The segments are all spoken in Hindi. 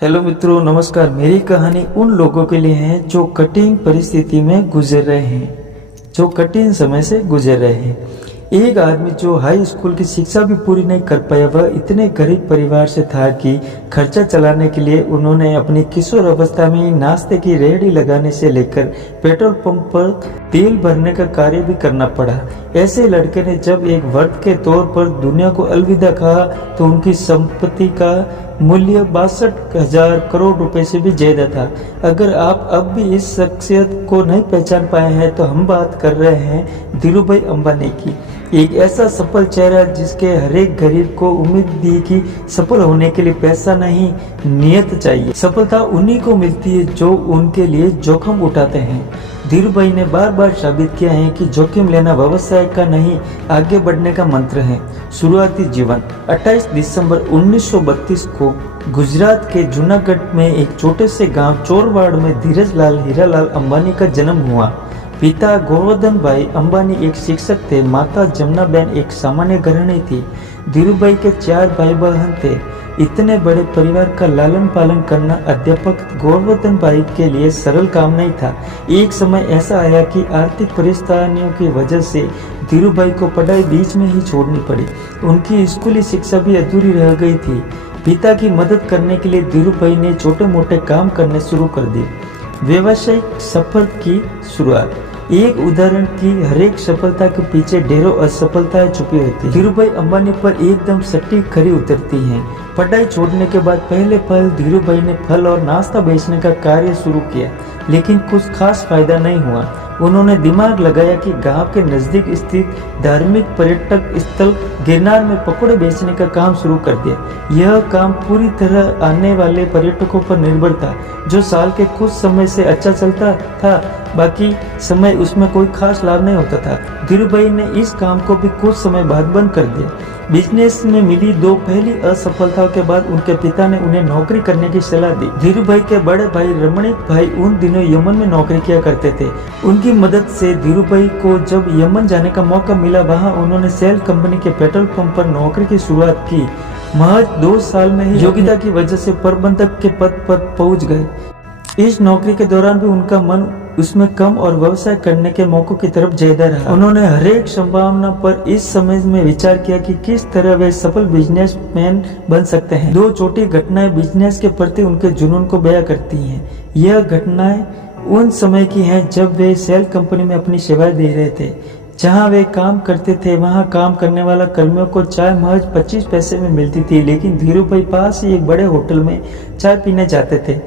हेलो मित्रों, नमस्कार। मेरी कहानी उन लोगों के लिए है जो कठिन परिस्थिति में गुजर रहे हैं, जो कठिन समय से गुजर रहे हैं। एक आदमी जो हाई स्कूल की शिक्षा भी पूरी नहीं कर पाया, वह इतने गरीब परिवार से था कि खर्चा चलाने के लिए उन्होंने अपनी किशोर अवस्था में ही नाश्ते की रेहड़ी लगाने से लेकर पेट्रोल पंप पर तेल भरने का कार्य भी करना पड़ा। ऐसे लड़के ने जब एक वर्त के तौर पर दुनिया को अलविदा कहा तो उनकी संपत्ति का मूल्य 62,000 करोड़ रुपए से भी ज्यादा था। अगर आप अब भी इस शख्सियत को नहीं पहचान पाए हैं तो हम बात कर रहे हैं धीरूभाई अंबानी की। एक ऐसा सफल चेहरा जिसके हर एक गरीब को उम्मीद दी कि सफल होने के लिए पैसा नहीं, नियत चाहिए। सफलता उन्हीं को मिलती है जो उनके लिए जोखिम उठाते हैं। धीरूभाई ने बार बार साबित किया है कि जोखिम लेना व्यवसाय का नहीं, आगे बढ़ने का मंत्र है। शुरुआती जीवन 28 दिसंबर 1932 को गुजरात के जूनागढ़ में एक छोटे से गांव चोरवाड़ में धीरज लाल हीरालाल अंबानी का जन्म हुआ। पिता गोवर्धन भाई अंबानी एक शिक्षक थे, माता जमुनाबेन एक सामान्य गृहिणी थी। धीरूभाई के 4 भाई बहन थे। इतने बड़े परिवार का लालन पालन करना अध्यापक गोवर्धन भाई के लिए सरल काम नहीं था। एक समय ऐसा आया कि आर्थिक परेशानियों की वजह से धीरूभाई को पढ़ाई बीच में ही छोड़नी पड़ी। उनकी स्कूली शिक्षा भी अधूरी रह गई थी। पिता की मदद करने के लिए धीरूभाई ने छोटे मोटे काम करने शुरू कर दिए। व्यावसायिक सफर की शुरुआत। एक उदाहरण की हर एक सफलता के पीछे ढेरों असफलताएं छुपी होती हैं। धीरूभाई अंबानी पर एकदम सटीक खरी उतरती हैं। पढ़ाई छोड़ने के बाद पहले पल धीरूभाई ने फल और नाश्ता बेचने का कार्य शुरू किया, लेकिन कुछ खास फायदा नहीं हुआ। उन्होंने दिमाग लगाया कि गांव के नजदीक स्थित धार्मिक पर्यटक स्थल गिरनार में पकौड़े बेचने का काम शुरू कर दिया। यह काम पूरी तरह आने वाले पर्यटकों पर निर्भर था, जो साल के कुछ समय से अच्छा चलता था, बाकी समय उसमें कोई खास लाभ नहीं होता था। धीरूभाई ने इस काम को भी कुछ समय बाद बंद कर दिया। बिजनेस में मिली 2 पहली असफलताओं के बाद उनके पिता ने उन्हें नौकरी करने की सलाह दी। धीरूभाई के बड़े भाई रमणीक भाई उन दिनों यमन में नौकरी किया करते थे। उनकी मदद से धीरूभाई को जब यमन जाने का मौका मिला, वहां उन्होंने सेल कंपनी के पेट्रोल पंप पर नौकरी की शुरुआत की। महज 2 साल में ही योग्यता की वजह से प्रबंधक के पद पर पहुंच गए। इस नौकरी के दौरान भी उनका मन उसमें कम और व्यवसाय करने के मौकों की तरफ ज्यादा रहा। उन्होंने हर एक संभावना पर इस समय में विचार किया कि किस तरह वे सफल बिजनेसमैन बन सकते हैं। 2 छोटी घटनाएं बिजनेस के प्रति उनके जुनून को बयां करती हैं। यह घटनाएं उन समय की हैं जब वे सेल कंपनी में अपनी सेवाएं दे रहे थे। जहां वे काम करते थे वहां काम करने वाला कर्मियों को चाय महज 25 पैसे में मिलती थी, लेकिन धीरूभाई पास ही एक बड़े होटल में चाय पीने जाते थे,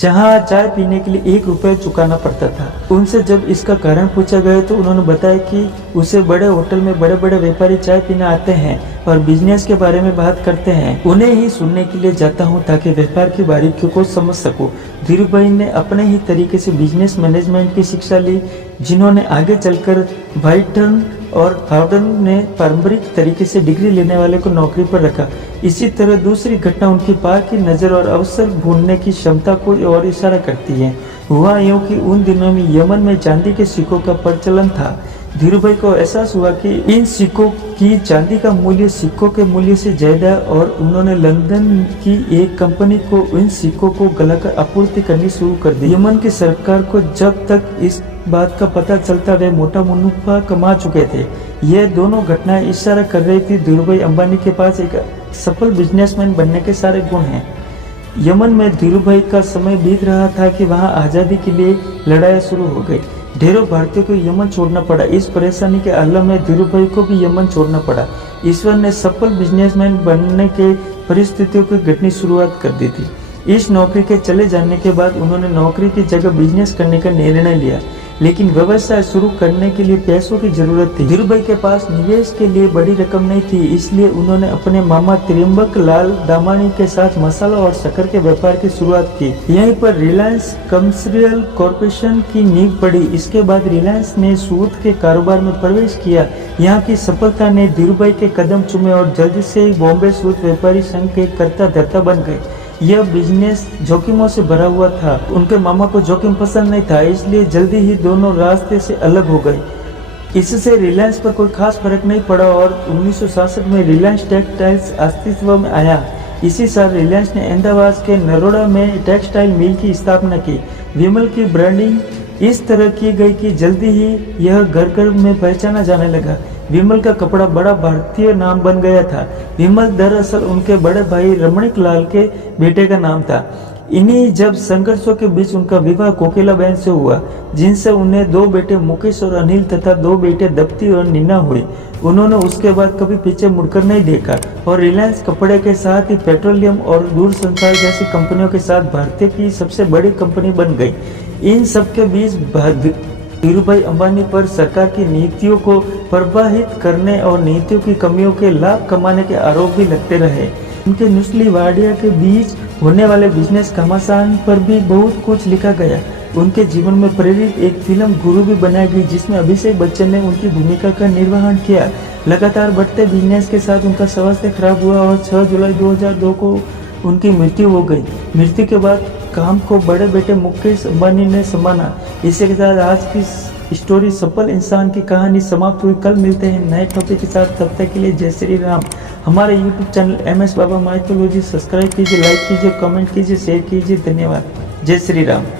जहां चाय पीने के लिए 1 रुपये चुकाना पड़ता था। उनसे जब इसका कारण पूछा गया तो उन्होंने बताया कि उसे बड़े होटल में बड़े बड़े व्यापारी चाय पीने आते हैं और बिजनेस के बारे में बात करते हैं। उन्हें ही सुनने के लिए जाता हूं ताकि व्यापार की बारीकियों को समझ सकूं। धीरूभाई ने अपने ही तरीके से बिजनेस मैनेजमेंट की शिक्षा ली, जिन्होंने आगे चलकर वाइटन और हार्डन ने पारंपरिक तरीके से डिग्री लेने वाले को नौकरी पर रखा। इसी तरह दूसरी घटना उनकी पार की नजर और अवसर ढूंढने की क्षमता को और इशारा करती है। हुआ यूं कि उन दिनों में यमन में चांदी के सिक्कों का प्रचलन था। धीरूभाई को एहसास हुआ कि इन सिक्कों की चांदी का मूल्य सिक्कों के मूल्य से ज्यादा, और उन्होंने लंदन की एक कंपनी को इन सिक्कों को गलाकर आपूर्ति करनी शुरू कर दी। यमन की सरकार को जब तक इस बात का पता चलता वे मोटा मुनाफा कमा चुके थे। ये दोनों घटनाएं इशारा कर रही थी धीरूभाई अंबानी के पास एक सफल बिजनेसमैन बनने के सारे गुण हैं। यमन में धीरूभाई का समय बीत रहा था कि वहां आजादी के लिए लड़ाई शुरू हो गई। ढेरों भारतीयों को यमन छोड़ना पड़ा। इस परेशानी के आलम में धीरूभाई को भी यमन छोड़ना पड़ा। ईश्वर ने सफल बिजनेसमैन बनने के परिस्थितियों की घटनी शुरुआत कर दी थी। इस नौकरी के चले जाने के बाद उन्होंने नौकरी की जगह बिजनेस करने का निर्णय लिया, लेकिन व्यवसाय शुरू करने के लिए पैसों की जरूरत थी। धीरूभाई के पास निवेश के लिए बड़ी रकम नहीं थी, इसलिए उन्होंने अपने मामा त्रियंबक लाल दामानी के साथ मसाला और शक्कर के व्यापार की शुरुआत की। यहीं पर रिलायंस कमर्शियल कॉरपोरेशन की नींव पड़ी। इसके बाद रिलायंस ने सूत के कारोबार में प्रवेश किया। यहाँ की सफलता ने धीरूभाई के कदम चूमे और जल्दी से ही बॉम्बे सूत व्यापारी संघ के कर्ता धर्ता बन गए। यह बिजनेस जोखिमों से भरा हुआ था। उनके मामा को जोखिम पसंद नहीं था, इसलिए जल्दी ही दोनों रास्ते से अलग हो गए। इससे रिलायंस पर कोई खास फर्क नहीं पड़ा और 1966 में रिलायंस टेक्सटाइल्स अस्तित्व में आया। इसी साल रिलायंस ने अहमदाबाद के नरोड़ा में टेक्सटाइल मिल की स्थापना की। विमल की ब्रांडिंग इस तरह की गई कि जल्दी ही यह घर घर में पहचाना जाने लगा। विमल का कपड़ा बड़ा भारतीय नाम बन गया था। विमल दरअसल उनके बड़े भाई रमणीक लाल के बेटे का नाम था। इन्हीं जब संघर्षों के बीच उनका विवाह कोकिलाबेन से हुआ, जिनसे उन्हें 2 बेटे मुकेश और अनिल तथा 2 बेटे दप्ती और नीना हुए। उन्होंने उसके बाद कभी पीछे मुड़कर नहीं देखा और रिलायंस कपड़े के साथ ही पेट्रोलियम और दूरसंचार जैसी कंपनियों के साथ भारत की सबसे बड़ी कंपनी बन गई। इन सब के बीच धीरूभाई अंबानी पर सरकार की नीतियों को प्रभावित करने और नीतियों की कमियों के लाभ कमाने के आरोप भी लगते रहे। उनके नुस्ली वाडिया के बीच होने वाले बिजनेस घमासान पर भी बहुत कुछ लिखा गया। उनके जीवन में प्रेरित एक फिल्म गुरु भी बनाई गई, जिसमें अभिषेक बच्चन ने उनकी भूमिका का निर्वहन किया। लगातार बढ़ते बिजनेस के साथ उनका स्वास्थ्य खराब हुआ और 6 जुलाई 2002 को उनकी मृत्यु हो गई। मृत्यु के बाद काम को बड़े बेटे मुकेश अंबानी ने संभाला। इसी के साथ आज की स्टोरी सफल इंसान की कहानी समाप्त हुई। कल मिलते हैं नए टॉपिक के साथ, तब तक के लिए जय श्री राम। हमारे YouTube चैनल MS बाबा माइथोलॉजी सब्सक्राइब कीजिए, लाइक कीजिए, कमेंट कीजिए, शेयर कीजिए। धन्यवाद। जय श्री राम।